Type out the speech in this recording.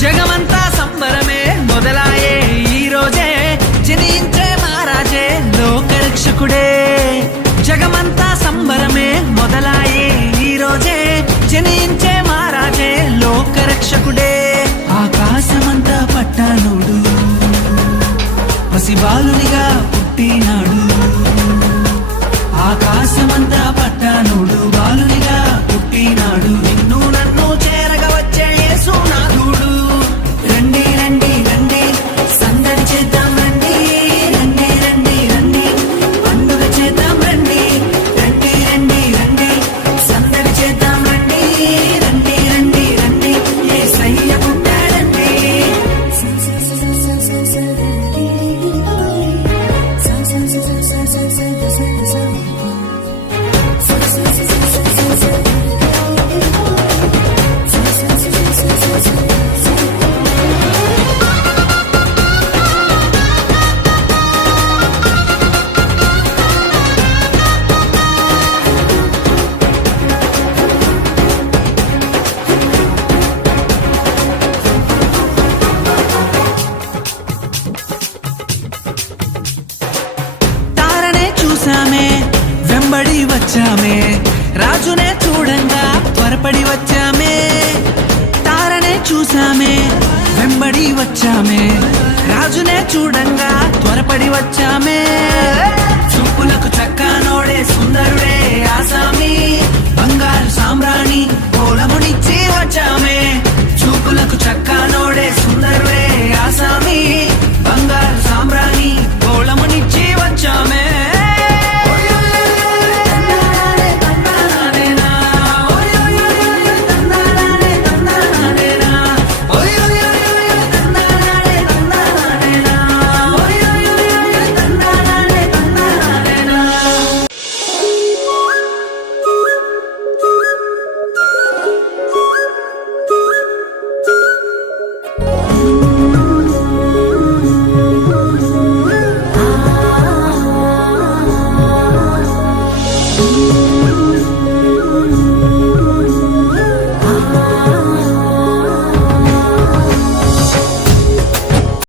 జగమంతా సంబరమే మొదలాయే ఈ రోజే, జనించే మహారాజే లోకరక్షకుడే. జగమంతా సంబరమే మొదలాయే ఈ రోజే, జనించే మహారాజే లోకరక్షకుడే. ఆకాశమంతా పట్టానుడు పసిబాలునిగా పుట్టినాడు. ఆకాశమంతా పట్టానుడు బాలునిగా పుట్టినాడు. నిన్ను నన్ను చేరగా వచ్చే యేసునాథుడు. రండి రండి రండి సందడి చేద్దాం రండి. రండి రండి రండి పండుగ చేద్దాం రండి. రండి రండి రండి సందడి చేద్దాం రండి. రండి రండి రండి యేసయ్య పుట్టాడండి. తారనే చూసామే వెంబడి వచ్చామే, రాజునే చూడంగా త్వరపడి వచ్చామే. తారనే చూసామే వెంబడి వచ్చామే, రాజునే చూడంగా త్వరపడి వచ్చామే. చూపులకు చక్కనోడే సుందరుడే ఆసామి, బంగారు సామ్రాణి పోలమునిచ్చి వచ్చామే. చూపులకు చక్కనోడే సుందరుడే ఆసామి,